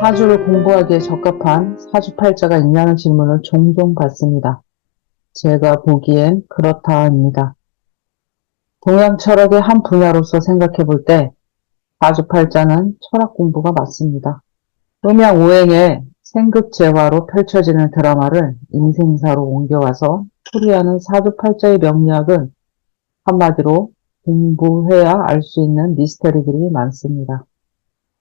사주를 공부하기에 적합한 사주팔자가 있냐는 질문을 종종 받습니다. 제가 보기엔 그렇다입니다. 동양 철학의 한 분야로서 생각해 볼 때 사주팔자는 철학 공부가 맞습니다. 음양오행의 생극재화로 펼쳐지는 드라마를 인생사로 옮겨와서 풀이하는 사주팔자의 명리학은 한마디로 공부해야 알 수 있는 미스터리들이 많습니다.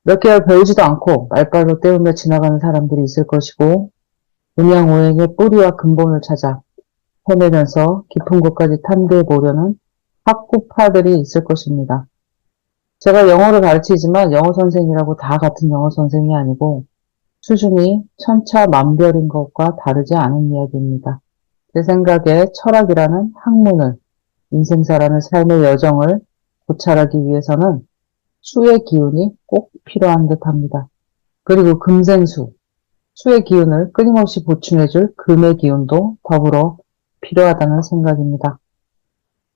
몇 개월 배우지도 않고 말빨로 때우며 지나가는 사람들이 있을 것이고 음양오행의 뿌리와 근본을 찾아 헤매면서 깊은 곳까지 탐구해 보려는 학구파들이 있을 것입니다. 제가 영어를 가르치지만 영어 선생이라고 다 같은 영어 선생이 아니고 수준이 천차만별인 것과 다르지 않은 이야기입니다. 제 생각에 철학이라는 학문을, 인생사라는 삶의 여정을 고찰하기 위해서는 수의 기운이 꼭 필요한 듯합니다. 그리고 금생수, 수의 기운을 끊임없이 보충해줄 금의 기운도 더불어 필요하다는 생각입니다.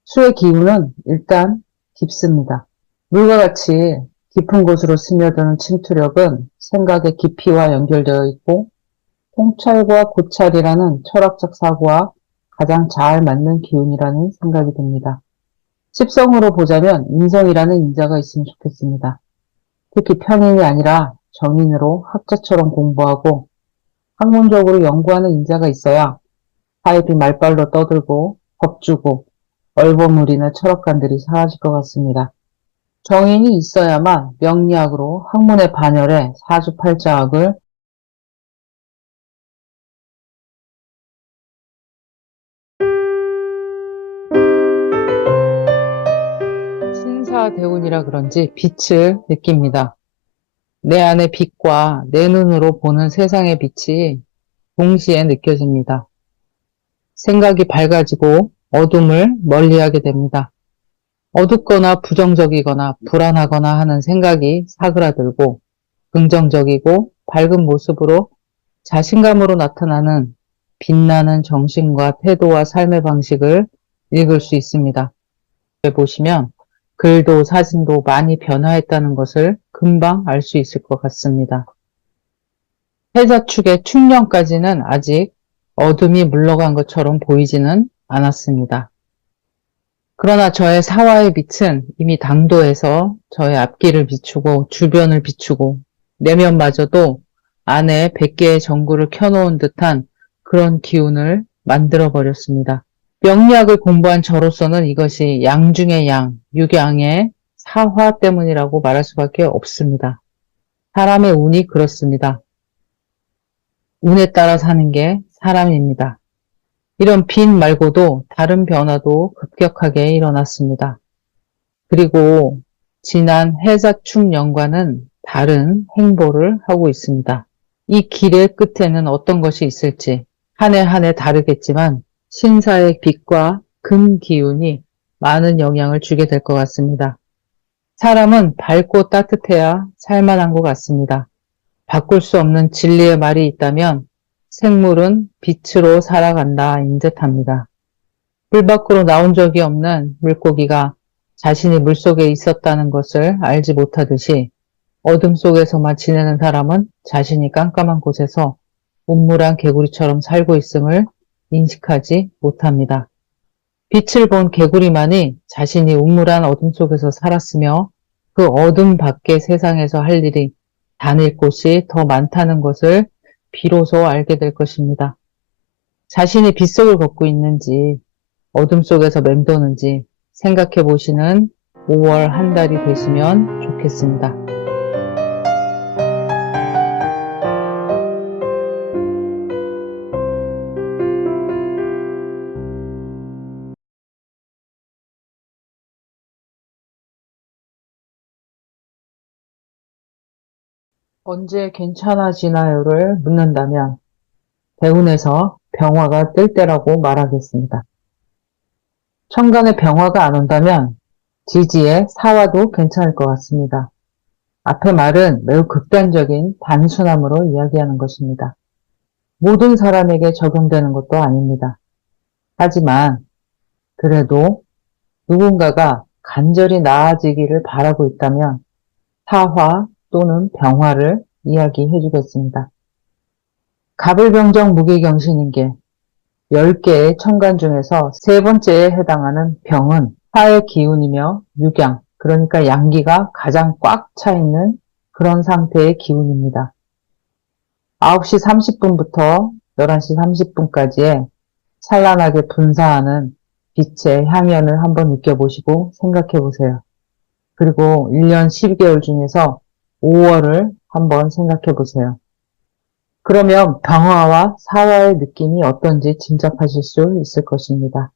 수의 기운은 일단 깊습니다. 물과 같이 깊은 곳으로 스며드는 침투력은 생각의 깊이와 연결되어 있고 통찰과 고찰이라는 철학적 사고와 가장 잘 맞는 기운이라는 생각이 듭니다. 십성으로 보자면 인성이라는 인자가 있으면 좋겠습니다. 특히 편인이 아니라 정인으로 학자처럼 공부하고 학문적으로 연구하는 인자가 있어야 하이비 말빨로 떠들고 겁주고 얼버무리는 철학관들이 사라질 것 같습니다. 정인이 있어야만 명리학으로 학문의 반열에 사주팔자학을 신사대운이라 그런지 빛을 느낍니다. 내 안의 빛과 내 눈으로 보는 세상의 빛이 동시에 느껴집니다. 생각이 밝아지고 어둠을 멀리하게 됩니다. 어둡거나 부정적이거나 불안하거나 하는 생각이 사그라들고 긍정적이고 밝은 모습으로 자신감으로 나타나는 빛나는 정신과 태도와 삶의 방식을 읽을 수 있습니다. 보시면 글도 사진도 많이 변화했다는 것을 금방 알 수 있을 것 같습니다. 해자축의 충년까지는 아직 어둠이 물러간 것처럼 보이지는 않았습니다. 그러나 저의 사화의 빛은 이미 당도해서 저의 앞길을 비추고 주변을 비추고 내면마저도 안에 100개의 전구를 켜놓은 듯한 그런 기운을 만들어 버렸습니다. 명리학을 공부한 저로서는 이것이 양 중의 양, 육양의 사화 때문이라고 말할 수밖에 없습니다. 사람의 운이 그렇습니다. 운에 따라 사는 게 사람입니다. 이런 빈 말고도 다른 변화도 급격하게 일어났습니다. 그리고 지난 해자축년과는 다른 행보를 하고 있습니다. 이 길의 끝에는 어떤 것이 있을지 한 해 한 해 다르겠지만 신사의 빛과 금 기운이 많은 영향을 주게 될 것 같습니다. 사람은 밝고 따뜻해야 살만한 것 같습니다. 바꿀 수 없는 진리의 말이 있다면 생물은 빛으로 살아간다인 듯합니다. 물 밖으로 나온 적이 없는 물고기가 자신이 물속에 있었다는 것을 알지 못하듯이 어둠 속에서만 지내는 사람은 자신이 깜깜한 곳에서 음물한 개구리처럼 살고 있음을 인식하지 못합니다. 빛을 본 개구리만이 자신이 음물한 어둠 속에서 살았으며 그 어둠 밖의 세상에서 할 일이 다닐 곳이 더 많다는 것을 비로소 알게 될 것입니다. 자신이 빛속을 걷고 있는지 어둠 속에서 맴도는지 생각해 보시는 5월 한 달이 되시면 좋겠습니다. 언제 괜찮아지나요를 묻는다면 대운에서 병화가 뜰 때라고 말하겠습니다. 천간에 병화가 안 온다면 지지의 사화도 괜찮을 것 같습니다. 앞의 말은 매우 극단적인 단순함으로 이야기하는 것입니다. 모든 사람에게 적용되는 것도 아닙니다. 하지만 그래도 누군가가 간절히 나아지기를 바라고 있다면 사화 또는 병화를 이야기해 주겠습니다. 갑을병정 무기경신인계 10개의 천간 중에서 세 번째에 해당하는 병은 화의 기운이며 육양, 그러니까 양기가 가장 꽉 차 있는 그런 상태의 기운입니다. 9시 30분부터 11시 30분까지의 찬란하게 분사하는 빛의 향연을 한번 느껴보시고 생각해 보세요. 그리고 1년 12개월 중에서 5월을 한번 생각해 보세요. 그러면 병화와 사화의 느낌이 어떤지 짐작하실 수 있을 것입니다.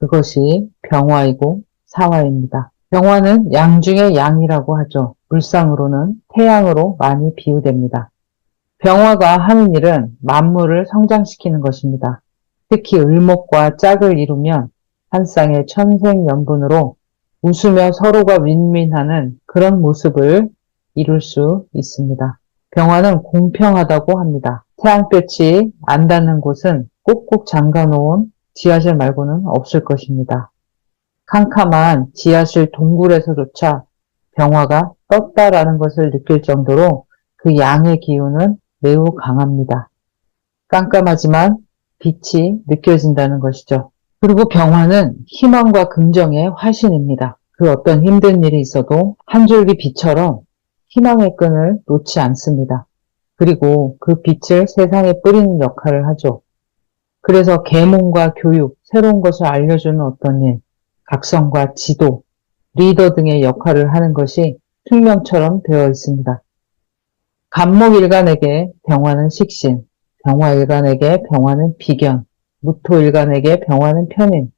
그것이 병화이고 사화입니다. 병화는 양 중의 양이라고 하죠. 물상으로는 태양으로 많이 비유됩니다. 병화가 하는 일은 만물을 성장시키는 것입니다. 특히 을목과 짝을 이루면 한 쌍의 천생연분으로 웃으며 서로가 윈윈하는 그런 모습을 이룰 수 있습니다. 병화는 공평하다고 합니다. 태양볕이 안 닿는 곳은 꼭꼭 잠가놓은 지하실 말고는 없을 것입니다. 캄캄한 지하실 동굴에서조차 병화가 떴다라는 것을 느낄 정도로 그 양의 기운은 매우 강합니다. 깜깜하지만 빛이 느껴진다는 것이죠. 그리고 병화는 희망과 긍정의 화신입니다. 그 어떤 힘든 일이 있어도 한 줄기 빛처럼 희망의 끈을 놓지 않습니다. 그리고 그 빛을 세상에 뿌리는 역할을 하죠. 그래서 계몽과 교육, 새로운 것을 알려주는 어떤 일, 각성과 지도, 리더 등의 역할을 하는 것이 숙명처럼 되어 있습니다. 간목일간에게 병화는 식신, 병화일간에게 병화는 비견, 무토일간에게 병화는 편인,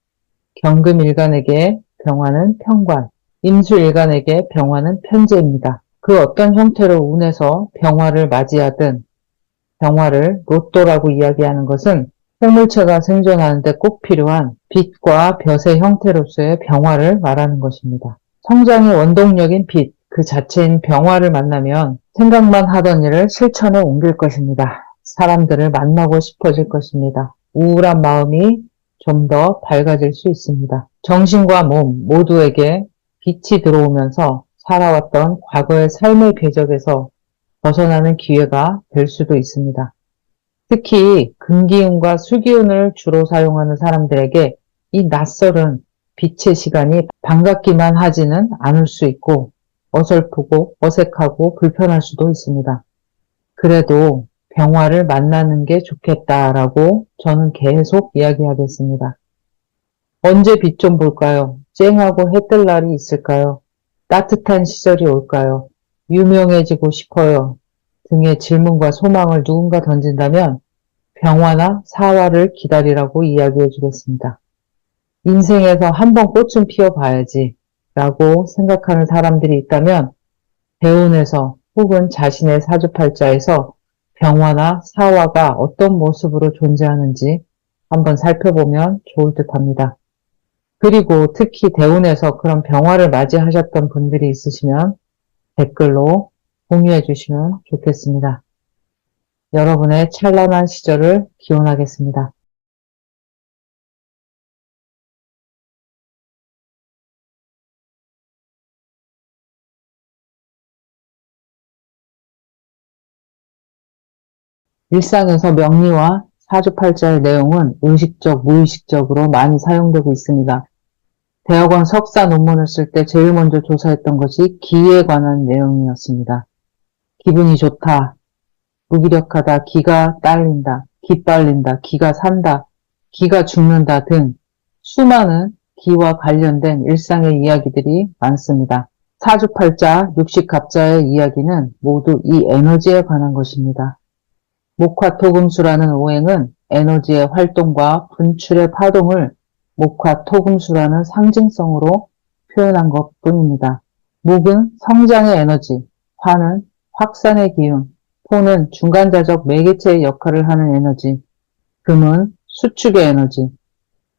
경금일간에게 병화는 편관, 임수일간에게 병화는 편재입니다. 그 어떤 형태로 운에서 병화를 맞이하든 병화를 로또라고 이야기하는 것은 생물체가 생존하는 데 꼭 필요한 빛과 볕의 형태로서의 병화를 말하는 것입니다. 성장의 원동력인 빛, 그 자체인 병화를 만나면 생각만 하던 일을 실천에 옮길 것입니다. 사람들을 만나고 싶어질 것입니다. 우울한 마음이 좀 더 밝아질 수 있습니다. 정신과 몸 모두에게 빛이 들어오면서 살아왔던 과거의 삶의 궤적에서 벗어나는 기회가 될 수도 있습니다. 특히 금기운과 수기운을 주로 사용하는 사람들에게 이 낯설은 빛의 시간이 반갑기만 하지는 않을 수 있고 어설프고 어색하고 불편할 수도 있습니다. 그래도 병화를 만나는 게 좋겠다라고 저는 계속 이야기하겠습니다. 언제 빛 좀 볼까요? 쨍하고 해 뜰 날이 있을까요? 따뜻한 시절이 올까요? 유명해지고 싶어요. 등의 질문과 소망을 누군가 던진다면 병화나 사화를 기다리라고 이야기해 주겠습니다. 인생에서 한 번 꽃은 피워봐야지 라고 생각하는 사람들이 있다면 대운에서 혹은 자신의 사주팔자에서 병화나 사화가 어떤 모습으로 존재하는지 한번 살펴보면 좋을 듯 합니다. 그리고 특히 대운에서 그런 병화를 맞이하셨던 분들이 있으시면 댓글로 공유해 주시면 좋겠습니다. 여러분의 찬란한 시절을 기원하겠습니다. 일상에서 명리와 사주팔자의 내용은 의식적, 무의식적으로 많이 사용되고 있습니다. 대학원 석사 논문을 쓸 때 제일 먼저 조사했던 것이 기에 관한 내용이었습니다. 기분이 좋다, 무기력하다, 기가 딸린다, 기 빨린다, 기가 산다, 기가 죽는다 등 수많은 기와 관련된 일상의 이야기들이 많습니다. 사주팔자, 육식갑자의 이야기는 모두 이 에너지에 관한 것입니다. 목화토금수라는 오행은 에너지의 활동과 분출의 파동을 목화토금수라는 상징성으로 표현한 것 뿐입니다. 목은 성장의 에너지, 화는 확산의 기운, 토는 중간자적 매개체의 역할을 하는 에너지, 금은 수축의 에너지,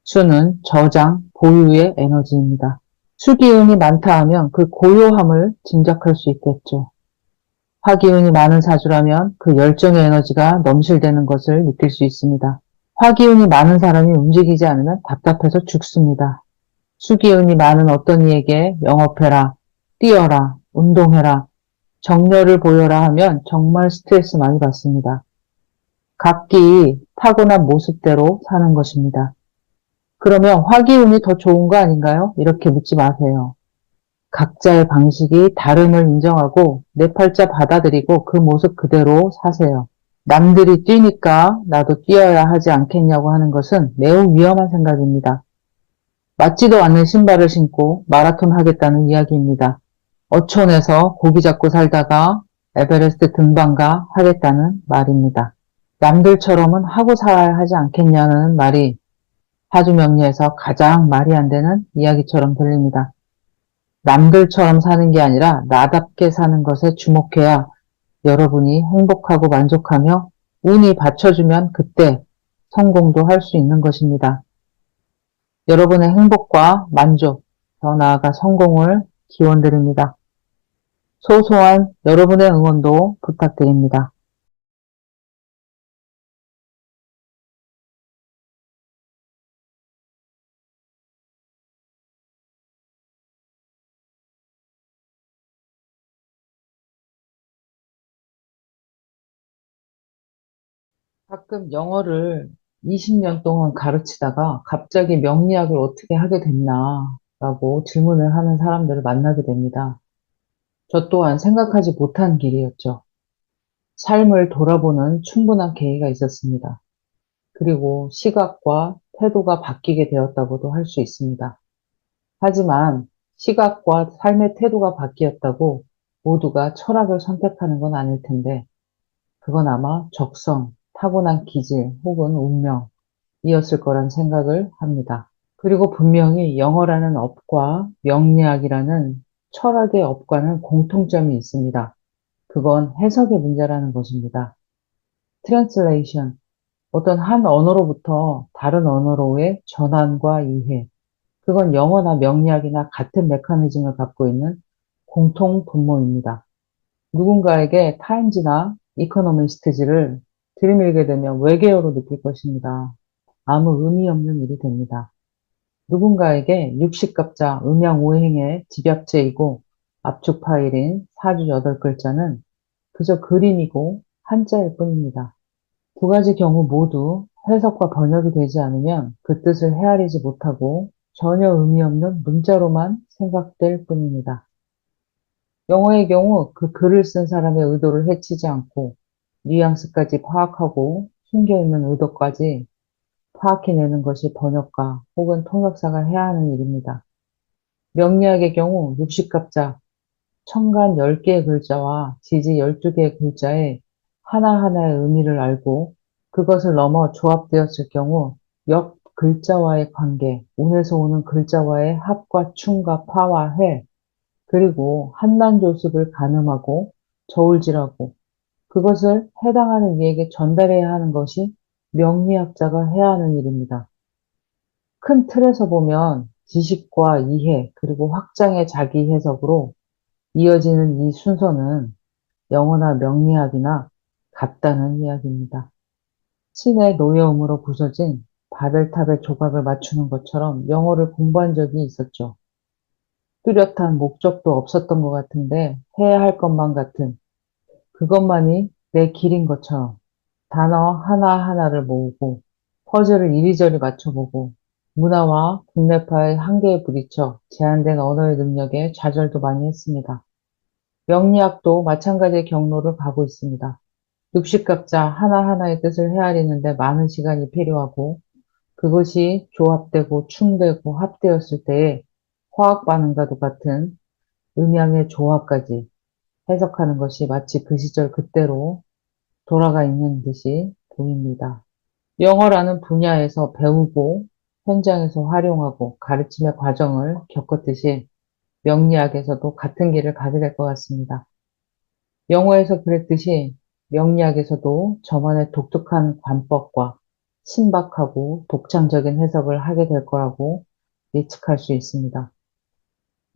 수는 저장, 보유의 에너지입니다. 수기운이 많다 하면 그 고요함을 짐작할 수 있겠죠. 화기운이 많은 사주라면 그 열정의 에너지가 넘실대는 것을 느낄 수 있습니다. 화기운이 많은 사람이 움직이지 않으면 답답해서 죽습니다. 수기운이 많은 어떤 이에게 영업해라, 뛰어라, 운동해라, 정열을 보여라 하면 정말 스트레스 많이 받습니다. 각기 타고난 모습대로 사는 것입니다. 그러면 화기운이 더 좋은 거 아닌가요? 이렇게 묻지 마세요. 각자의 방식이 다름을 인정하고 내 팔자 받아들이고 그 모습 그대로 사세요. 남들이 뛰니까 나도 뛰어야 하지 않겠냐고 하는 것은 매우 위험한 생각입니다. 맞지도 않는 신발을 신고 마라톤 하겠다는 이야기입니다. 어촌에서 고기 잡고 살다가 에베레스트 등반가 하겠다는 말입니다. 남들처럼은 하고 살아야 하지 않겠냐는 말이 사주명리에서 가장 말이 안 되는 이야기처럼 들립니다. 남들처럼 사는 게 아니라 나답게 사는 것에 주목해야 여러분이 행복하고 만족하며 운이 받쳐주면 그때 성공도 할 수 있는 것입니다. 여러분의 행복과 만족, 더 나아가 성공을 기원드립니다. 소소한 여러분의 응원도 부탁드립니다. 가끔 영어를 20년 동안 가르치다가 갑자기 명리학을 어떻게 하게 됐나라고 질문을 하는 사람들을 만나게 됩니다. 저 또한 생각하지 못한 길이었죠. 삶을 돌아보는 충분한 계기가 있었습니다. 그리고 시각과 태도가 바뀌게 되었다고도 할 수 있습니다. 하지만 시각과 삶의 태도가 바뀌었다고 모두가 철학을 선택하는 건 아닐 텐데, 그건 아마 적성, 타고난 기질 혹은 운명이었을 거란 생각을 합니다. 그리고 분명히 영어라는 업과 명리학이라는 철학의 업과는 공통점이 있습니다. 그건 해석의 문제라는 것입니다. 트랜슬레이션, 어떤 한 언어로부터 다른 언어로의 전환과 이해, 그건 영어나 명리학이나 같은 메커니즘을 갖고 있는 공통 분모입니다. 누군가에게 타임즈나 이코노미스트지를 들이밀게 되면 외계어로 느낄 것입니다. 아무 의미 없는 일이 됩니다. 누군가에게 육식갑자 음양오행의 집약체이고 압축 파일인 사주 8글자는 그저 그림이고 한자일 뿐입니다. 두 가지 경우 모두 해석과 번역이 되지 않으면 그 뜻을 헤아리지 못하고 전혀 의미 없는 문자로만 생각될 뿐입니다. 영어의 경우 그 글을 쓴 사람의 의도를 해치지 않고 뉘앙스까지 파악하고 숨겨있는 의도까지 파악해내는 것이 번역가 혹은 통역사가 해야 하는 일입니다. 명리학의 경우 60갑자, 천간 10개의 글자와 지지 12개의 글자의 하나하나의 의미를 알고 그것을 넘어 조합되었을 경우 옆 글자와의 관계, 운에서 오는 글자와의 합과 충과 파와 해, 그리고 한난조습을 가늠하고 저울질하고 그것을 해당하는 이에게 전달해야 하는 것이 명리학자가 해야 하는 일입니다. 큰 틀에서 보면 지식과 이해 그리고 확장의 자기 해석으로 이어지는 이 순서는 영어나 명리학이나 같다는 이야기입니다. 신의 노여움으로 부서진 바벨탑의 조각을 맞추는 것처럼 영어를 공부한 적이 있었죠. 뚜렷한 목적도 없었던 것 같은데 해야 할 것만 같은 그것만이 내 길인 것처럼 단어 하나하나를 모으고 퍼즐을 이리저리 맞춰보고 문화와 국내파의 한계에 부딪혀 제한된 언어의 능력에 좌절도 많이 했습니다. 명리학도 마찬가지의 경로를 가고 있습니다. 육식갑자 하나하나의 뜻을 헤아리는데 많은 시간이 필요하고 그것이 조합되고 충되고 합되었을 때의 화학 반응과도 같은 음양의 조화까지 해석하는 것이 마치 그 시절 그때로 돌아가 있는 듯이 보입니다. 영어라는 분야에서 배우고 현장에서 활용하고 가르침의 과정을 겪었듯이 명리학에서도 같은 길을 가게 될 것 같습니다. 영어에서 그랬듯이 명리학에서도 저만의 독특한 관법과 신박하고 독창적인 해석을 하게 될 거라고 예측할 수 있습니다.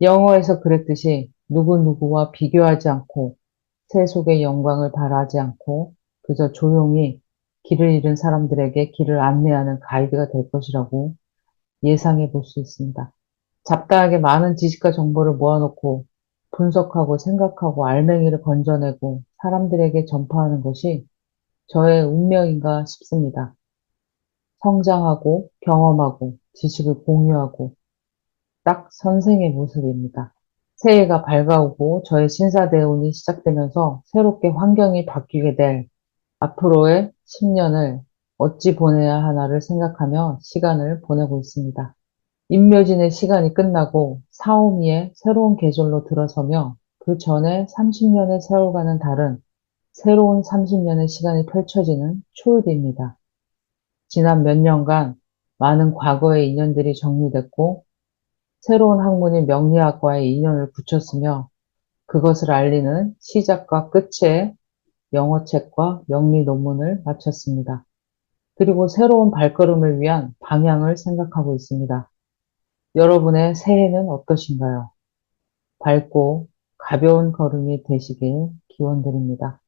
영어에서 그랬듯이 누구누구와 비교하지 않고 세속의 영광을 바라지 않고 그저 조용히 길을 잃은 사람들에게 길을 안내하는 가이드가 될 것이라고 예상해 볼 수 있습니다. 잡다하게 많은 지식과 정보를 모아놓고 분석하고 생각하고 알맹이를 건져내고 사람들에게 전파하는 것이 저의 운명인가 싶습니다. 성장하고 경험하고 지식을 공유하고 딱 선생의 모습입니다. 새해가 밝아오고 저의 신사대운이 시작되면서 새롭게 환경이 바뀌게 될 앞으로의 10년을 어찌 보내야 하나를 생각하며 시간을 보내고 있습니다. 임묘진의 시간이 끝나고 사오미의 새로운 계절로 들어서며 그 전에 30년의 세월과는 다른 새로운 30년의 시간이 펼쳐지는 초유입니다. 지난 몇 년간 많은 과거의 인연들이 정리됐고 새로운 학문인 명리학과의 인연을 붙였으며 그것을 알리는 시작과 끝의 영어책과 명리 논문을 마쳤습니다. 그리고 새로운 발걸음을 위한 방향을 생각하고 있습니다. 여러분의 새해는 어떠신가요? 밝고 가벼운 걸음이 되시길 기원드립니다.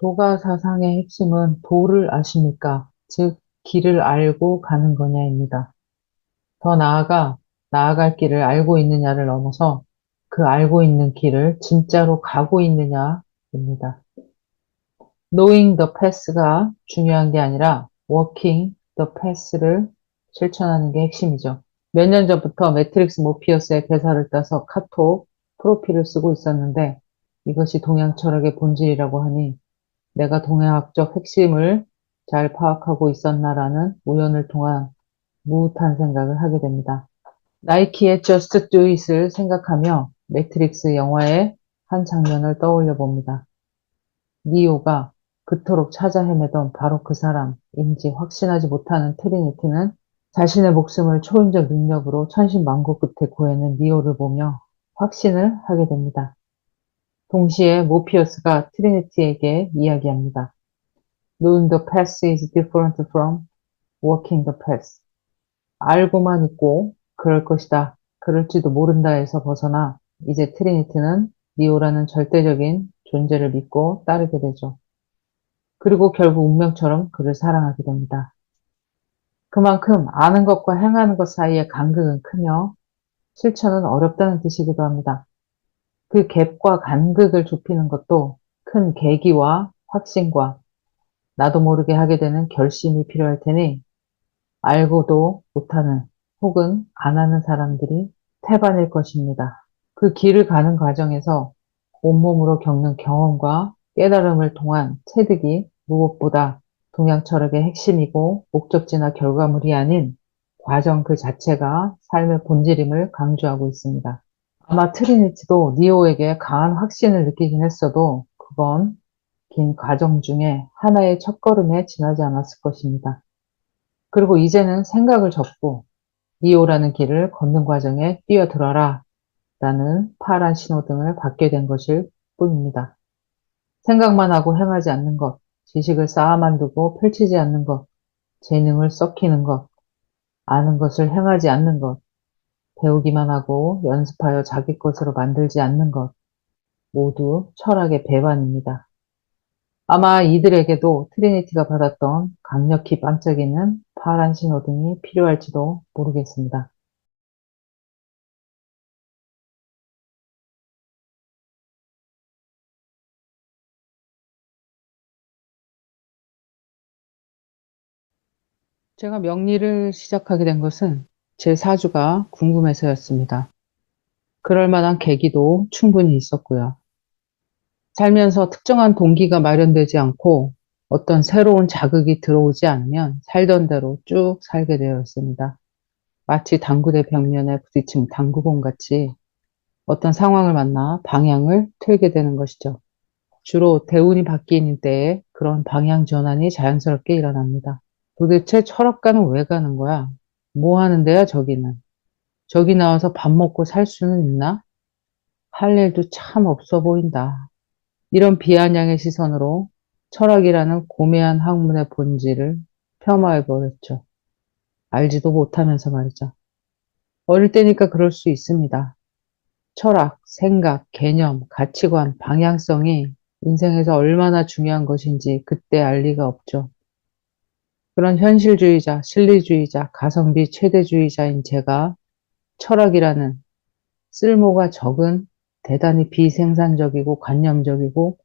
도가 사상의 핵심은 도를 아십니까? 즉, 길을 알고 가는 거냐입니다. 더 나아가 나아갈 길을 알고 있느냐를 넘어서 그 알고 있는 길을 진짜로 가고 있느냐입니다. Knowing the path가 중요한 게 아니라 walking the path를 실천하는 게 핵심이죠. 몇 년 전부터 매트릭스 모피어스의 대사를 따서 카톡 프로필을 쓰고 있었는데 이것이 동양 철학의 본질이라고 하니 내가 동양학적 핵심을 잘 파악하고 있었나라는 우연을 통한 무릇한 생각을 하게 됩니다. 나이키의 Just Do It을 생각하며 매트릭스 영화의 한 장면을 떠올려 봅니다. 니오가 그토록 찾아 헤매던 바로 그 사람인지 확신하지 못하는 트리니티는 자신의 목숨을 초인적 능력으로 천신만고 끝에 구해낸 니오를 보며 확신을 하게 됩니다. 동시에 모피어스가 트리니티에게 이야기합니다. Knowing the path is different from walking the path. 알고만 있고 그럴 것이다, 그럴지도 모른다에서 벗어나 이제 트리니티는 니오라는 절대적인 존재를 믿고 따르게 되죠. 그리고 결국 운명처럼 그를 사랑하게 됩니다. 그만큼 아는 것과 행하는 것 사이의 간극은 크며 실천은 어렵다는 뜻이기도 합니다. 그 갭과 간극을 좁히는 것도 큰 계기와 확신과 나도 모르게 하게 되는 결심이 필요할 테니 알고도 못하는 혹은 안 하는 사람들이 태반일 것입니다. 그 길을 가는 과정에서 온몸으로 겪는 경험과 깨달음을 통한 체득이 무엇보다 동양 철학의 핵심이고 목적지나 결과물이 아닌 과정 그 자체가 삶의 본질임을 강조하고 있습니다. 아마 트리니티도 니오에게 강한 확신을 느끼긴 했어도 그건 긴 과정 중에 하나의 첫걸음에 지나지 않았을 것입니다. 그리고 이제는 생각을 접고 니오라는 길을 걷는 과정에 뛰어들어라 라는 파란 신호등을 받게 된 것일 뿐입니다. 생각만 하고 행하지 않는 것, 지식을 쌓아만 두고 펼치지 않는 것, 재능을 썩히는 것, 아는 것을 행하지 않는 것, 배우기만 하고 연습하여 자기 것으로 만들지 않는 것, 모두 철학의 배반입니다. 아마 이들에게도 트리니티가 받았던 강력히 반짝이는 파란 신호등이 필요할지도 모르겠습니다. 제가 명리를 시작하게 된 것은 제 사주가 궁금해서였습니다. 그럴 만한 계기도 충분히 있었고요. 살면서 특정한 동기가 마련되지 않고 어떤 새로운 자극이 들어오지 않으면 살던 대로 쭉 살게 되어 있습니다. 마치 당구대 벽면에 부딪힌 당구공 같이 어떤 상황을 만나 방향을 틀게 되는 것이죠. 주로 대운이 바뀌는 때에 그런 방향 전환이 자연스럽게 일어납니다. 도대체 철학가는 왜 가는 거야? 뭐 하는 데야, 저기는? 저기 나와서 밥 먹고 살 수는 있나? 할 일도 참 없어 보인다. 이런 비아냥의 시선으로 철학이라는 고매한 학문의 본질을 폄하해버렸죠. 알지도 못하면서 말이죠. 어릴 때니까 그럴 수 있습니다. 철학, 생각, 개념, 가치관, 방향성이 인생에서 얼마나 중요한 것인지 그때 알 리가 없죠. 그런 현실주의자, 실리주의자, 가성비 최대주의자인 제가 철학이라는 쓸모가 적은 대단히 비생산적이고 관념적이고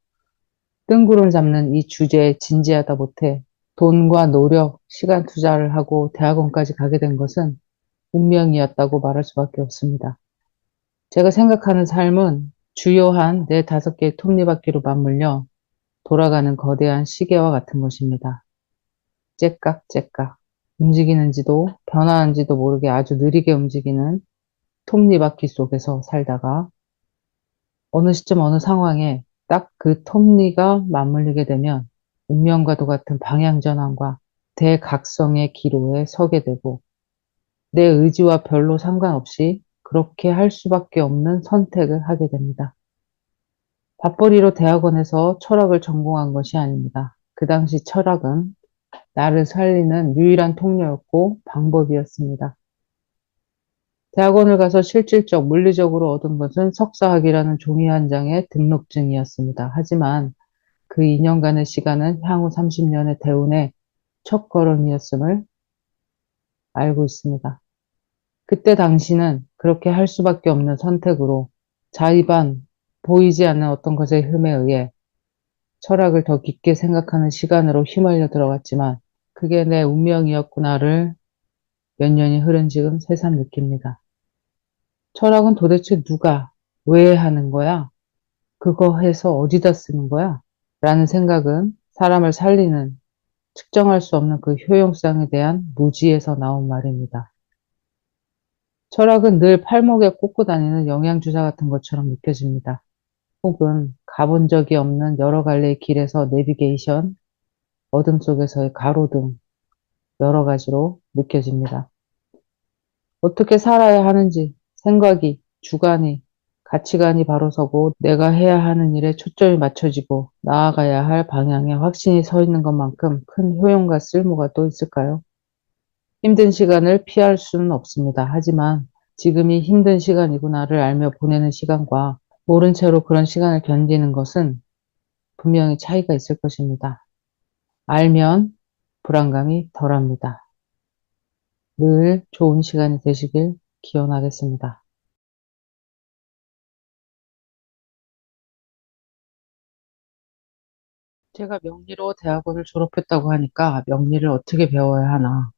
뜬구름 잡는 이 주제에 진지하다 못해 돈과 노력, 시간 투자를 하고 대학원까지 가게 된 것은 운명이었다고 말할 수밖에 없습니다. 제가 생각하는 삶은 주요한 네 다섯 개의 톱니바퀴로 맞물려 돌아가는 거대한 시계와 같은 것입니다. 째깍째깍 움직이는지도 변화하는지도 모르게 아주 느리게 움직이는 톱니바퀴 속에서 살다가 어느 시점 어느 상황에 딱 그 톱니가 맞물리게 되면 운명과도 같은 방향전환과 대각성의 기로에 서게 되고 내 의지와 별로 상관없이 그렇게 할 수밖에 없는 선택을 하게 됩니다. 밥벌이로 대학원에서 철학을 전공한 것이 아닙니다. 그 당시 철학은 나를 살리는 유일한 통로였고 방법이었습니다. 대학원을 가서 실질적 물리적으로 얻은 것은 석사학위라는 종이 한 장의 등록증이었습니다. 하지만 그 2년간의 시간은 향후 30년의 대운의 첫걸음이었음을 알고 있습니다. 그때 당시는 그렇게 할 수밖에 없는 선택으로 자의반 보이지 않는 어떤 것의 흠에 의해 철학을 더 깊게 생각하는 시간으로 휘말려 들어갔지만 그게 내 운명이었구나를 몇 년이 흐른 지금 새삼 느낍니다. 철학은 도대체 누가, 왜 하는 거야? 그거 해서 어디다 쓰는 거야? 라는 생각은 사람을 살리는 측정할 수 없는 그 효용성에 대한 무지에서 나온 말입니다. 철학은 늘 팔목에 꽂고 다니는 영양주사 같은 것처럼 느껴집니다. 혹은 가본 적이 없는 여러 갈래의 길에서 내비게이션, 어둠 속에서의 가로등, 여러 가지로 느껴집니다. 어떻게 살아야 하는지 생각이, 주관이, 가치관이 바로 서고 내가 해야 하는 일에 초점이 맞춰지고 나아가야 할 방향에 확신이 서 있는 것만큼 큰 효용과 쓸모가 또 있을까요? 힘든 시간을 피할 수는 없습니다. 하지만 지금이 힘든 시간이구나를 알며 보내는 시간과 모른 채로 그런 시간을 견디는 것은 분명히 차이가 있을 것입니다. 알면 불안감이 덜합니다. 늘 좋은 시간이 되시길 기원하겠습니다. 제가 명리로 대학원을 졸업했다고 하니까 명리를 어떻게 배워야 하나,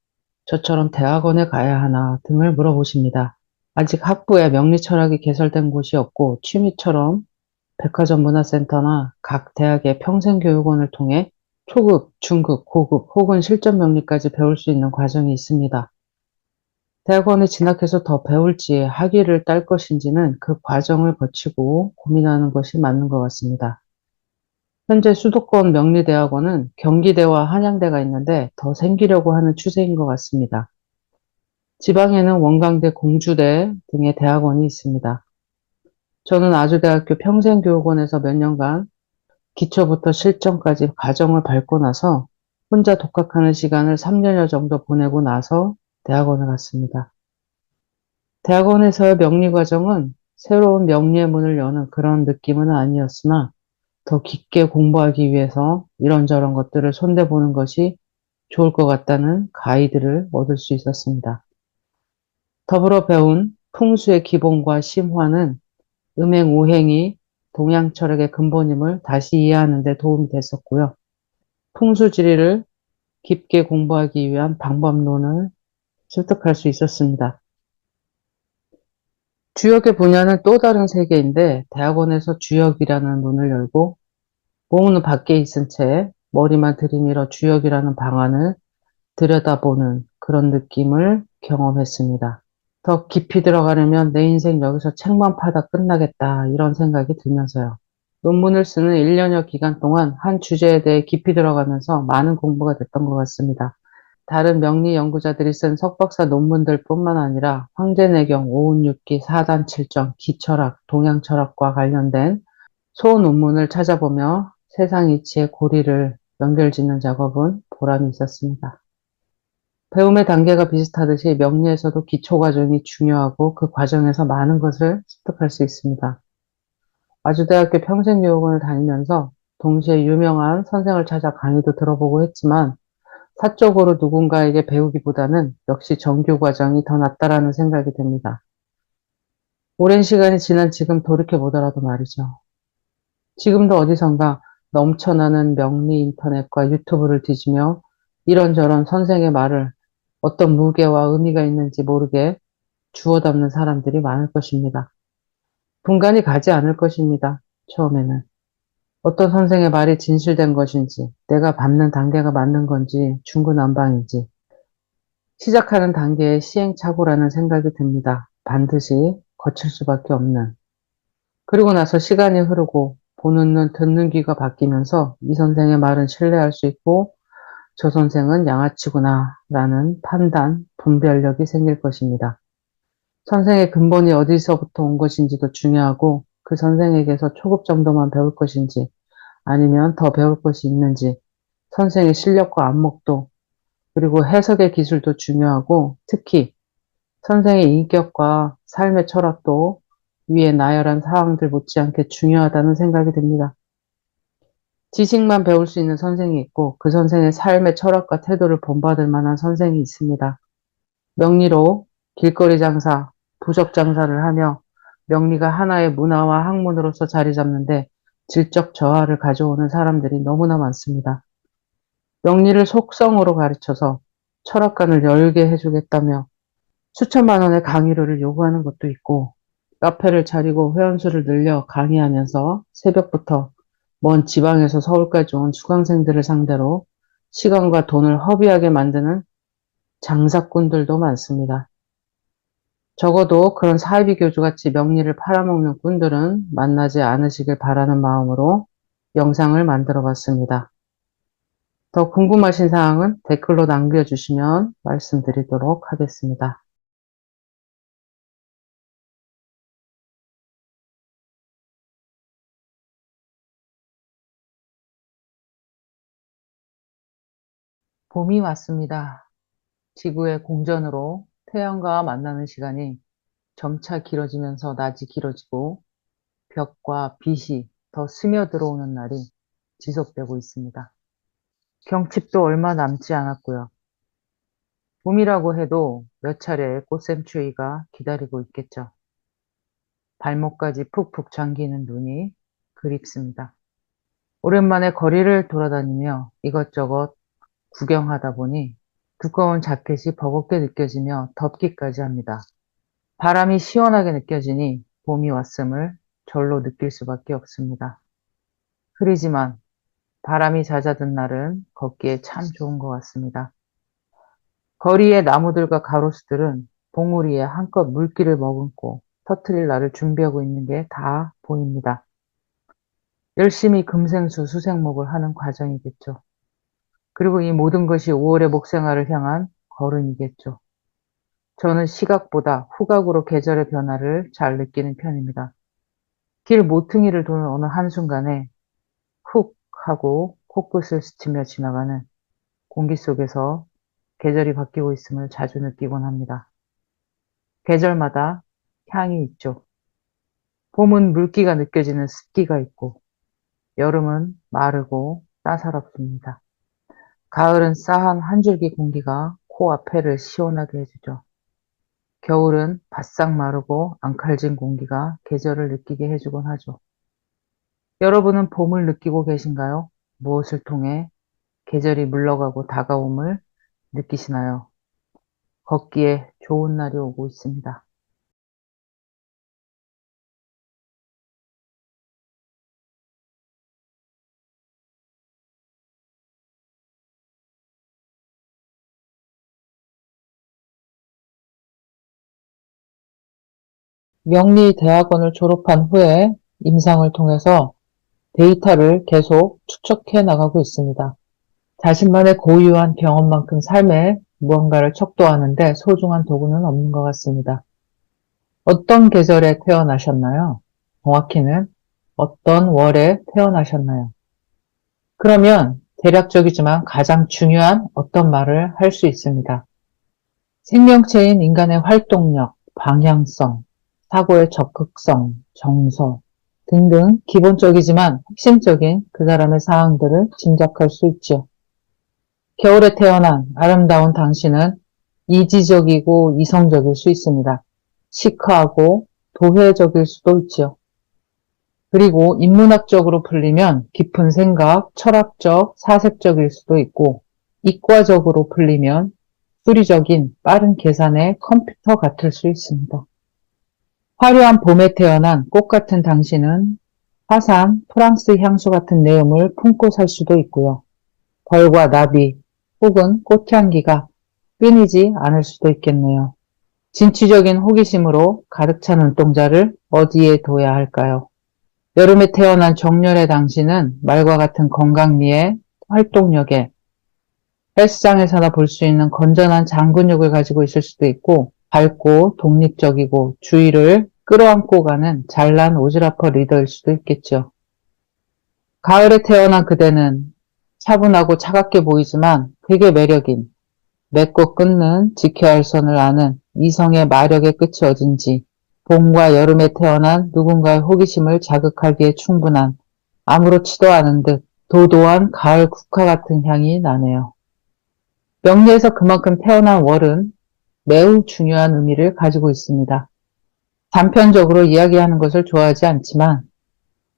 저처럼 대학원에 가야 하나 등을 물어보십니다. 아직 학부에 명리 철학이 개설된 곳이 없고 취미처럼 백화점 문화센터나 각 대학의 평생교육원을 통해 초급, 중급, 고급 혹은 실전 명리까지 배울 수 있는 과정이 있습니다. 대학원에 진학해서 더 배울지 학위를 딸 것인지는 그 과정을 거치고 고민하는 것이 맞는 것 같습니다. 현재 수도권 명리대학원은 경기대와 한양대가 있는데 더 생기려고 하는 추세인 것 같습니다. 지방에는 원광대, 공주대 등의 대학원이 있습니다. 저는 아주대학교 평생교육원에서 몇 년간 기초부터 실전까지 과정을 밟고 나서 혼자 독학하는 시간을 3년여 정도 보내고 나서 대학원을 갔습니다. 대학원에서의 명리 과정은 새로운 명리의 문을 여는 그런 느낌은 아니었으나 더 깊게 공부하기 위해서 이런저런 것들을 손대보는 것이 좋을 것 같다는 가이드를 얻을 수 있었습니다. 더불어 배운 풍수의 기본과 심화는 음행오행이 동양 철학의 근본임을 다시 이해하는 데 도움이 됐었고요. 풍수지리를 깊게 공부하기 위한 방법론을 습득할 수 있었습니다. 주역의 분야는 또 다른 세계인데 대학원에서 주역이라는 문을 열고 몸은 밖에 있은 채 머리만 들이밀어 주역이라는 방안을 들여다보는 그런 느낌을 경험했습니다. 더 깊이 들어가려면 내 인생 여기서 책만 파다 끝나겠다 이런 생각이 들면서요. 논문을 쓰는 1년여 기간 동안 한 주제에 대해 깊이 들어가면서 많은 공부가 됐던 것 같습니다. 다른 명리 연구자들이 쓴 석박사 논문들 뿐만 아니라 황제내경, 오운육기, 사단칠정, 기철학, 동양철학과 관련된 소논문을 찾아보며 세상 이치의 고리를 연결짓는 작업은 보람이 있었습니다. 배움의 단계가 비슷하듯이 명리에서도 기초 과정이 중요하고 그 과정에서 많은 것을 습득할 수 있습니다. 아주대학교 평생교육원을 다니면서 동시에 유명한 선생을 찾아 강의도 들어보고 했지만 사적으로 누군가에게 배우기보다는 역시 정규 과정이 더 낫다라는 생각이 듭니다. 오랜 시간이 지난 지금 돌이켜보더라도 말이죠. 지금도 어디선가 넘쳐나는 명리 인터넷과 유튜브를 뒤지며 이런저런 선생의 말을 어떤 무게와 의미가 있는지 모르게 주워 담는 사람들이 많을 것입니다. 분간이 가지 않을 것입니다. 처음에는. 어떤 선생의 말이 진실된 것인지, 내가 밟는 단계가 맞는 건지, 중구난방인지, 시작하는 단계의 시행착오라는 생각이 듭니다. 반드시 거칠 수밖에 없는. 그리고 나서 시간이 흐르고 보는 눈, 듣는 귀가 바뀌면서 이 선생의 말은 신뢰할 수 있고 저 선생은 양아치구나 라는 판단, 분별력이 생길 것입니다. 선생의 근본이 어디서부터 온 것인지도 중요하고 그 선생에게서 초급 정도만 배울 것인지 아니면 더 배울 것이 있는지 선생의 실력과 안목도 그리고 해석의 기술도 중요하고 특히 선생의 인격과 삶의 철학도 위에 나열한 사항들 못지않게 중요하다는 생각이 듭니다. 지식만 배울 수 있는 선생이 있고 그 선생의 삶의 철학과 태도를 본받을 만한 선생이 있습니다. 명리로 길거리 장사, 부적 장사를 하며 명리가 하나의 문화와 학문으로서 자리 잡는데 질적 저하를 가져오는 사람들이 너무나 많습니다. 명리를 속성으로 가르쳐서 철학관을 열게 해주겠다며 수천만 원의 강의료를 요구하는 것도 있고 카페를 차리고 회원수를 늘려 강의하면서 새벽부터 먼 지방에서 서울까지 온 수강생들을 상대로 시간과 돈을 허비하게 만드는 장사꾼들도 많습니다. 적어도 그런 사이비 교주같이 명리를 팔아먹는 꾼들은 만나지 않으시길 바라는 마음으로 영상을 만들어 봤습니다. 더 궁금하신 사항은 댓글로 남겨주시면 말씀드리도록 하겠습니다. 봄이 왔습니다. 지구의 공전으로 태양과 만나는 시간이 점차 길어지면서 낮이 길어지고 벽과 빛이 더 스며들어오는 날이 지속되고 있습니다. 경칩도 얼마 남지 않았고요. 봄이라고 해도 몇 차례의 꽃샘추위가 기다리고 있겠죠. 발목까지 푹푹 잠기는 눈이 그립습니다. 오랜만에 거리를 돌아다니며 이것저것 구경하다 보니 두꺼운 자켓이 버겁게 느껴지며 덥기까지 합니다. 바람이 시원하게 느껴지니 봄이 왔음을 절로 느낄 수밖에 없습니다. 흐리지만 바람이 잦아든 날은 걷기에 참 좋은 것 같습니다. 거리의 나무들과 가로수들은 봉우리에 한껏 물기를 머금고 터트릴 날을 준비하고 있는 게 다 보입니다. 열심히 금생수 수생목을 하는 과정이겠죠. 그리고 이 모든 것이 5월의 목생활을 향한 걸음이겠죠. 저는 시각보다 후각으로 계절의 변화를 잘 느끼는 편입니다. 길 모퉁이를 도는 어느 한순간에 훅 하고 코끝을 스치며 지나가는 공기 속에서 계절이 바뀌고 있음을 자주 느끼곤 합니다. 계절마다 향이 있죠. 봄은 물기가 느껴지는 습기가 있고, 여름은 마르고 따사롭습니다. 가을은 싸한 한 줄기 공기가 코와 폐를 시원하게 해주죠. 겨울은 바싹 마르고 앙칼진 공기가 계절을 느끼게 해주곤 하죠. 여러분은 봄을 느끼고 계신가요? 무엇을 통해 계절이 물러가고 다가옴을 느끼시나요? 걷기에 좋은 날이 오고 있습니다. 명리대학원을 졸업한 후에 임상을 통해서 데이터를 계속 축적해 나가고 있습니다. 자신만의 고유한 경험만큼 삶에 무언가를 척도하는데 소중한 도구는 없는 것 같습니다. 어떤 계절에 태어나셨나요? 정확히는 어떤 월에 태어나셨나요? 그러면 대략적이지만 가장 중요한 어떤 말을 할 수 있습니다. 생명체인 인간의 활동력, 방향성, 사고의 적극성, 정서, 등등 기본적이지만 핵심적인 그 사람의 사항들을 짐작할 수 있죠. 겨울에 태어난 아름다운 당신은 이지적이고 이성적일 수 있습니다. 시크하고 도회적일 수도 있지요. 그리고 인문학적으로 풀리면 깊은 생각, 철학적, 사색적일 수도 있고, 이과적으로 풀리면 수리적인 빠른 계산의 컴퓨터 같을 수 있습니다. 화려한 봄에 태어난 꽃 같은 당신은 화산, 프랑스 향수 같은 내음을 품고 살 수도 있고요. 벌과 나비 혹은 꽃향기가 끊이지 않을 수도 있겠네요. 진취적인 호기심으로 가득 찬 눈동자를 어디에 둬야 할까요? 여름에 태어난 정열의 당신은 말과 같은 건강미에 활동력에 헬스장에서나 볼 수 있는 건전한 장근육을 가지고 있을 수도 있고 밝고 독립적이고 주위를 끌어안고 가는 잘난 오지라퍼 리더일 수도 있겠죠. 가을에 태어난 그대는 차분하고 차갑게 보이지만 그게 매력인 맺고 끊는 지켜야 할 선을 아는 이성의 마력의 끝이 어딘지 봄과 여름에 태어난 누군가의 호기심을 자극하기에 충분한 아무렇지도 않은 듯 도도한 가을 국화 같은 향이 나네요. 명리에서 그만큼 태어난 월은 매우 중요한 의미를 가지고 있습니다. 단편적으로 이야기하는 것을 좋아하지 않지만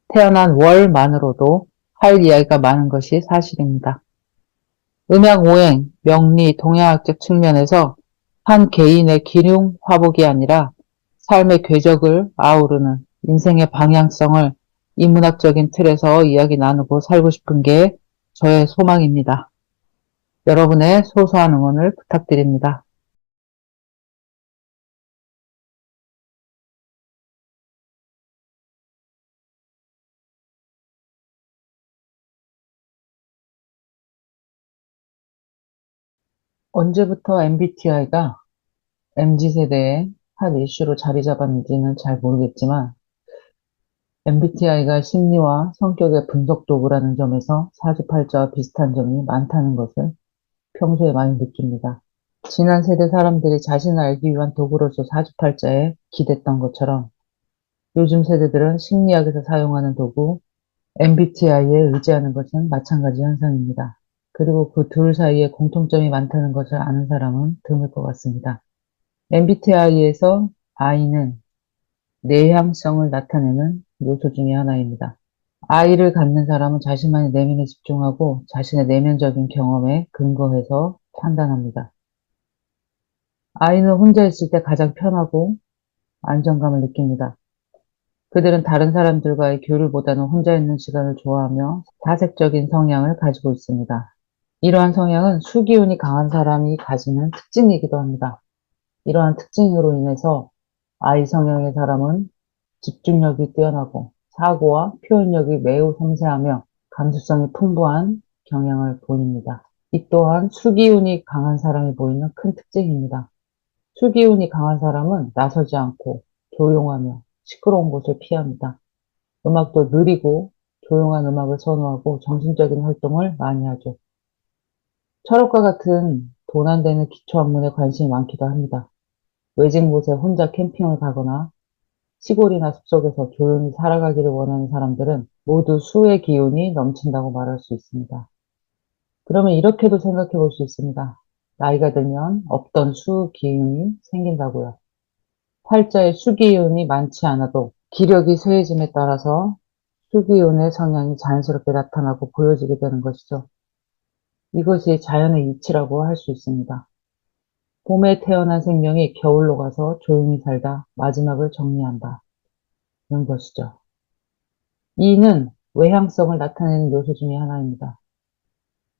태어난 월만으로도 할 이야기가 많은 것이 사실입니다. 음양오행, 명리, 동양학적 측면에서 한 개인의 기륭 화복이 아니라 삶의 궤적을 아우르는 인생의 방향성을 인문학적인 틀에서 이야기 나누고 살고 싶은 게 저의 소망입니다. 여러분의 소소한 응원을 부탁드립니다. 언제부터 MBTI가 MZ세대의 한 이슈로 자리 잡았는지는 잘 모르겠지만 MBTI가 심리와 성격의 분석 도구라는 점에서 사주팔자와 비슷한 점이 많다는 것을 평소에 많이 느낍니다. 지난 세대 사람들이 자신을 알기 위한 도구로서 사주팔자에 기댔던 것처럼 요즘 세대들은 심리학에서 사용하는 도구 MBTI에 의지하는 것은 마찬가지 현상입니다. 그리고 그 둘 사이에 공통점이 많다는 것을 아는 사람은 드물 것 같습니다. MBTI에서 I는 내향성을 나타내는 요소 중의 하나입니다. I를 갖는 사람은 자신만의 내면에 집중하고 자신의 내면적인 경험에 근거해서 판단합니다. I는 혼자 있을 때 가장 편하고 안정감을 느낍니다. 그들은 다른 사람들과의 교류보다는 혼자 있는 시간을 좋아하며 사색적인 성향을 가지고 있습니다. 이러한 성향은 수기운이 강한 사람이 가지는 특징이기도 합니다. 이러한 특징으로 인해서 I 성향의 사람은 집중력이 뛰어나고 사고와 표현력이 매우 섬세하며 감수성이 풍부한 경향을 보입니다. 이 또한 수기운이 강한 사람이 보이는 큰 특징입니다. 수기운이 강한 사람은 나서지 않고 조용하며 시끄러운 곳을 피합니다. 음악도 느리고 조용한 음악을 선호하고 정신적인 활동을 많이 하죠. 철학과 같은 돈 안 되는 기초학문에 관심이 많기도 합니다. 외진 곳에 혼자 캠핑을 가거나 시골이나 숲속에서 조용히 살아가기를 원하는 사람들은 모두 수의 기운이 넘친다고 말할 수 있습니다. 그러면 이렇게도 생각해 볼 수 있습니다. 나이가 들면 없던 수 기운이 생긴다고요. 팔자에 수 기운이 많지 않아도 기력이 쇠해짐에 따라서 수 기운의 성향이 자연스럽게 나타나고 보여지게 되는 것이죠. 이것이 자연의 이치라고 할 수 있습니다. 봄에 태어난 생명이 겨울로 가서 조용히 살다 마지막을 정리한다. 는 것이죠. 이는 외향성을 나타내는 요소 중의 하나입니다.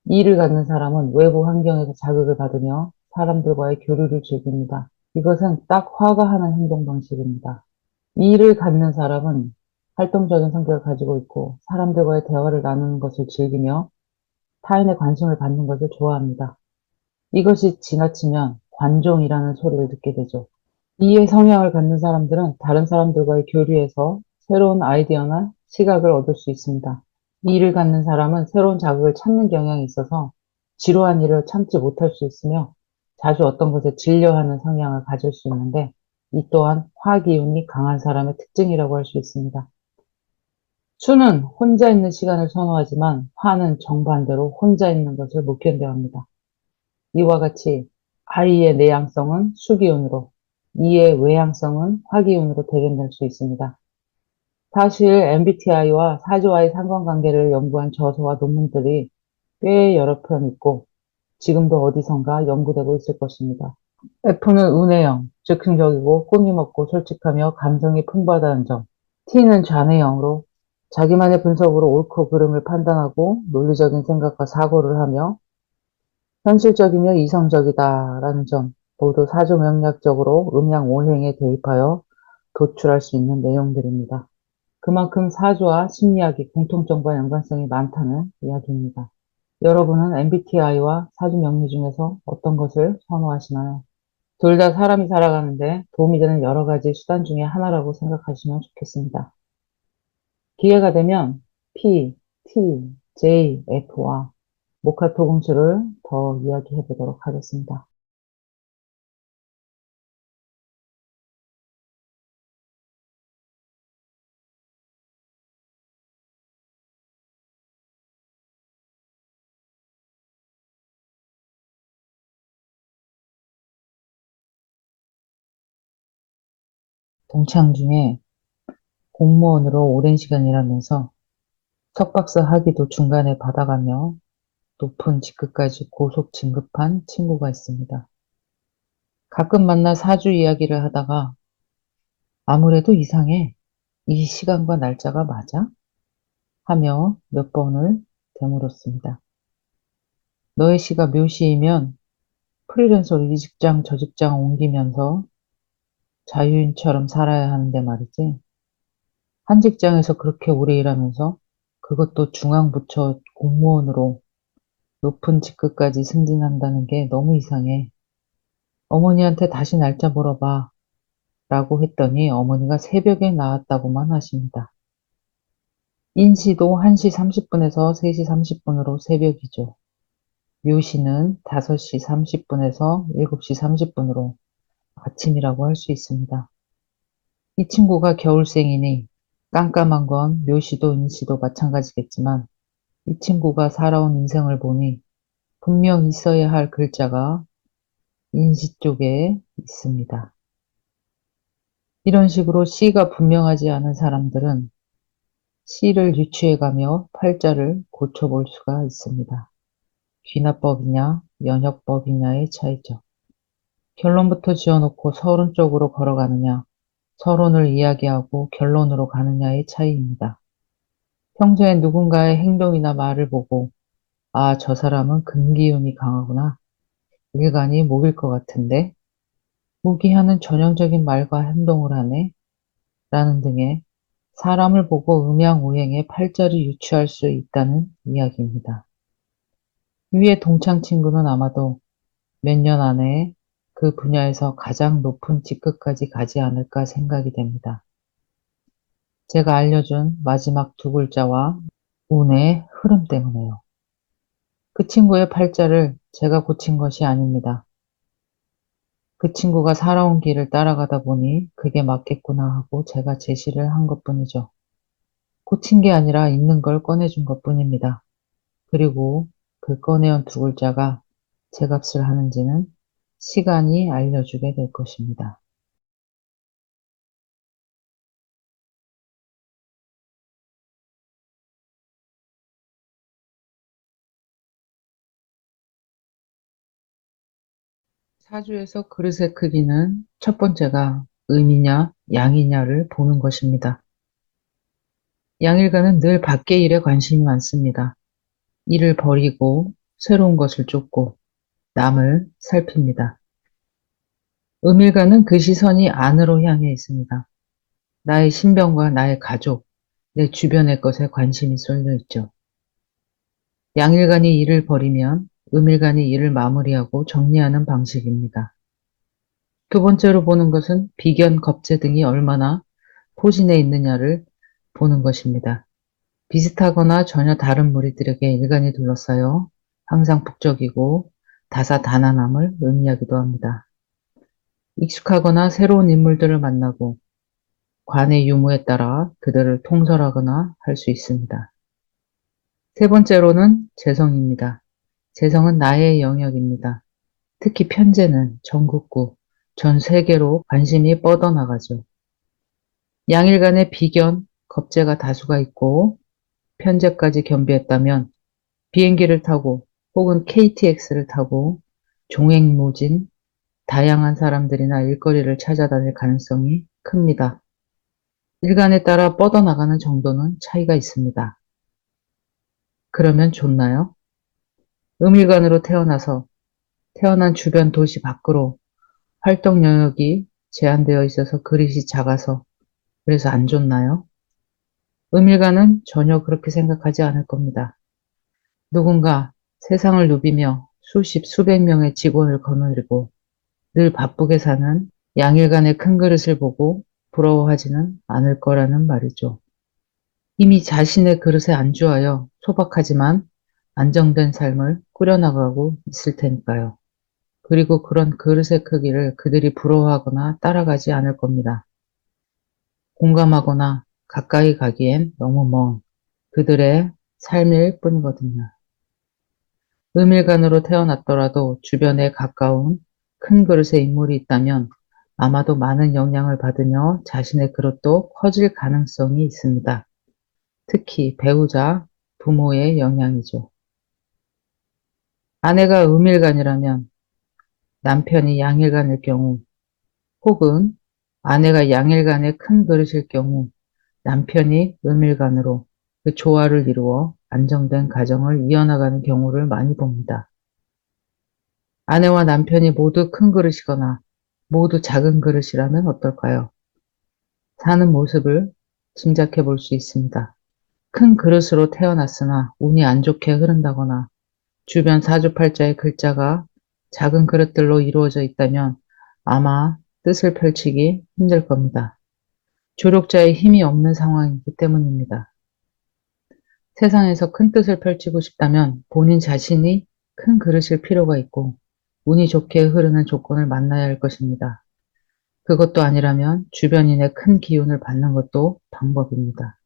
이를 갖는 사람은 외부 환경에서 자극을 받으며 사람들과의 교류를 즐깁니다. 이것은 딱 화가 하는 행동 방식입니다. 이를 갖는 사람은 활동적인 성격을 가지고 있고 사람들과의 대화를 나누는 것을 즐기며 타인의 관심을 받는 것을 좋아합니다. 이것이 지나치면 관종이라는 소리를 듣게 되죠. 이의 성향을 갖는 사람들은 다른 사람들과의 교류에서 새로운 아이디어나 시각을 얻을 수 있습니다. 이 일을 갖는 사람은 새로운 자극을 찾는 경향이 있어서 지루한 일을 참지 못할 수 있으며 자주 어떤 것에 질려하는 성향을 가질 수 있는데 이 또한 화기운이 강한 사람의 특징이라고 할 수 있습니다. 수는 혼자 있는 시간을 선호하지만 화는 정반대로 혼자 있는 것을 못 견뎌합니다. 이와 같이 I의 내향성은 수기운으로, E의 외향성은 화기운으로 대변될 수 있습니다. 사실 MBTI와 사주와의 상관관계를 연구한 저서와 논문들이 꽤 여러 편 있고 지금도 어디선가 연구되고 있을 것입니다. F는 운해형, 즉흥적이고 꿈이 먹고 솔직하며 감성이 풍부하다는 점. T는 좌뇌형으로 자기만의 분석으로 옳고 그름을 판단하고 논리적인 생각과 사고를 하며 현실적이며 이성적이다라는 점. 모두 사주명략적으로 음양 오행에 대입하여 도출할 수 있는 내용들입니다. 그만큼 사주와 심리학이 공통점과 연관성이 많다는 이야기입니다. 여러분은 MBTI와 사주 명리 중에서 어떤 것을 선호하시나요? 둘 다 사람이 살아가는데 도움이 되는 여러 가지 수단 중에 하나라고 생각하시면 좋겠습니다. 기회가 되면 P, T, J, F와 모카토공수를 더 이야기해 보도록 하겠습니다. 동창 중에 공무원으로 오랜 시간 일하면서 석박사 학위도 중간에 받아가며 높은 직급까지 고속 진급한 친구가 있습니다. 가끔 만나 사주 이야기를 하다가 아무래도 이상해. 이 시간과 날짜가 맞아? 하며 몇 번을 되물었습니다. 너의 시가 묘시이면 프리랜서로 이 직장 저 직장 옮기면서 자유인처럼 살아야 하는데 말이지. 한 직장에서 그렇게 오래 일하면서 그것도 중앙부처 공무원으로 높은 직급까지 승진한다는 게 너무 이상해. 어머니한테 다시 날짜 물어봐. 라고 했더니 어머니가 새벽에 나왔다고만 하십니다. 인시도 1시 30분에서 3시 30분으로 새벽이죠. 묘시는 5시 30분에서 7시 30분으로 아침이라고 할 수 있습니다. 이 친구가 겨울생이니 깜깜한 건 묘시도 인시도 마찬가지겠지만 이 친구가 살아온 인생을 보니 분명 있어야 할 글자가 인시 쪽에 있습니다. 이런 식으로 시가 분명하지 않은 사람들은 시를 유추해가며 팔자를 고쳐볼 수가 있습니다. 귀납법이냐 연역법이냐의 차이죠. 결론부터 지어놓고 서론 쪽으로 걸어가느냐 서론을 이야기하고 결론으로 가느냐의 차이입니다. 평소에 누군가의 행동이나 말을 보고 아, 저 사람은 금기운이 강하구나. 일간이 목일 것 같은데 무기하는 전형적인 말과 행동을 하네. 라는 등의 사람을 보고 음양오행의 팔자를 유추할 수 있다는 이야기입니다. 위의 동창 친구는 아마도 몇 년 안에 그 분야에서 가장 높은 직급까지 가지 않을까 생각이 됩니다. 제가 알려준 마지막 두 글자와 운의 흐름 때문에요. 그 친구의 팔자를 제가 고친 것이 아닙니다. 그 친구가 살아온 길을 따라가다 보니 그게 맞겠구나 하고 제가 제시를 한 것뿐이죠. 고친 게 아니라 있는 걸 꺼내준 것뿐입니다. 그리고 그 꺼내온 두 글자가 제 값을 하는지는 시간이 알려주게 될 것입니다. 사주에서 그릇의 크기는 첫 번째가 음이냐 양이냐를 보는 것입니다. 양일가는 늘 밖의 일에 관심이 많습니다. 일을 버리고 새로운 것을 쫓고 남을 살핍니다. 음일가는 그 시선이 안으로 향해 있습니다. 나의 신병과 나의 가족, 내 주변의 것에 관심이 쏠려 있죠. 양일간이 일을 벌이면 음일간이 일을 마무리하고 정리하는 방식입니다. 두 번째로 보는 것은 비견, 겁재 등이 얼마나 포진해 있느냐를 보는 것입니다. 비슷하거나 전혀 다른 무리들에게 일간이 둘러싸여 항상 북적이고 다사다난함을 의미하기도 합니다. 익숙하거나 새로운 인물들을 만나고 관의 유무에 따라 그들을 통솔하거나 할 수 있습니다. 세 번째로는 재성입니다. 재성은 나의 영역입니다. 특히 편재는 전국구, 전 세계로 관심이 뻗어나가죠. 양일간의 비견, 겁재가 다수가 있고 편재까지 겸비했다면 비행기를 타고 혹은 KTX를 타고 종횡무진 다양한 사람들이나 일거리를 찾아다닐 가능성이 큽니다. 일간에 따라 뻗어나가는 정도는 차이가 있습니다. 그러면 좋나요? 음일간으로 태어나서 태어난 주변 도시 밖으로 활동 영역이 제한되어 있어서 그릿이 작아서 그래서 안 좋나요? 음일간은 전혀 그렇게 생각하지 않을 겁니다. 누군가 세상을 누비며 수십, 수백 명의 직원을 거느리고 늘 바쁘게 사는 양일간의 큰 그릇을 보고 부러워하지는 않을 거라는 말이죠. 이미 자신의 그릇에 안주하여 소박하지만 안정된 삶을 꾸려나가고 있을 테니까요. 그리고 그런 그릇의 크기를 그들이 부러워하거나 따라가지 않을 겁니다. 공감하거나 가까이 가기엔 너무 먼 그들의 삶일 뿐이거든요. 음일간으로 태어났더라도 주변에 가까운 큰 그릇의 인물이 있다면 아마도 많은 영향을 받으며 자신의 그릇도 커질 가능성이 있습니다. 특히 배우자, 부모의 영향이죠. 아내가 음일간이라면 남편이 양일간일 경우 혹은 아내가 양일간의 큰 그릇일 경우 남편이 음일간으로 그 조화를 이루어 안정된 가정을 이어나가는 경우를 많이 봅니다. 아내와 남편이 모두 큰 그릇이거나 모두 작은 그릇이라면 어떨까요? 사는 모습을 짐작해 볼 수 있습니다. 큰 그릇으로 태어났으나 운이 안 좋게 흐른다거나 주변 사주팔자의 글자가 작은 그릇들로 이루어져 있다면 아마 뜻을 펼치기 힘들 겁니다. 조력자의 힘이 없는 상황이기 때문입니다. 세상에서 큰 뜻을 펼치고 싶다면 본인 자신이 큰 그릇일 필요가 있고 운이 좋게 흐르는 조건을 만나야 할 것입니다. 그것도 아니라면 주변인의 큰 기운을 받는 것도 방법입니다.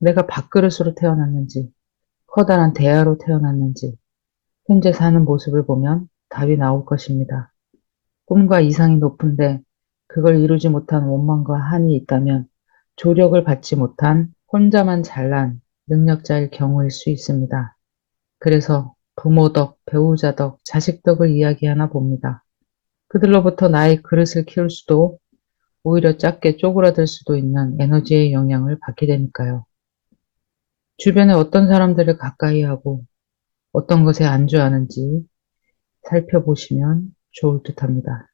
내가 밥그릇으로 태어났는지, 커다란 대야로 태어났는지, 현재 사는 모습을 보면 답이 나올 것입니다. 꿈과 이상이 높은데 그걸 이루지 못한 원망과 한이 있다면 조력을 받지 못한 혼자만 잘난 능력자일 경우일 수 있습니다. 그래서 부모 덕, 배우자 덕, 자식 덕을 이야기하나 봅니다. 그들로부터 나의 그릇을 키울 수도 오히려 작게 쪼그라들 수도 있는 에너지의 영향을 받게 되니까요. 주변에 어떤 사람들을 가까이 하고 어떤 것에 안주하는지 살펴보시면 좋을 듯합니다.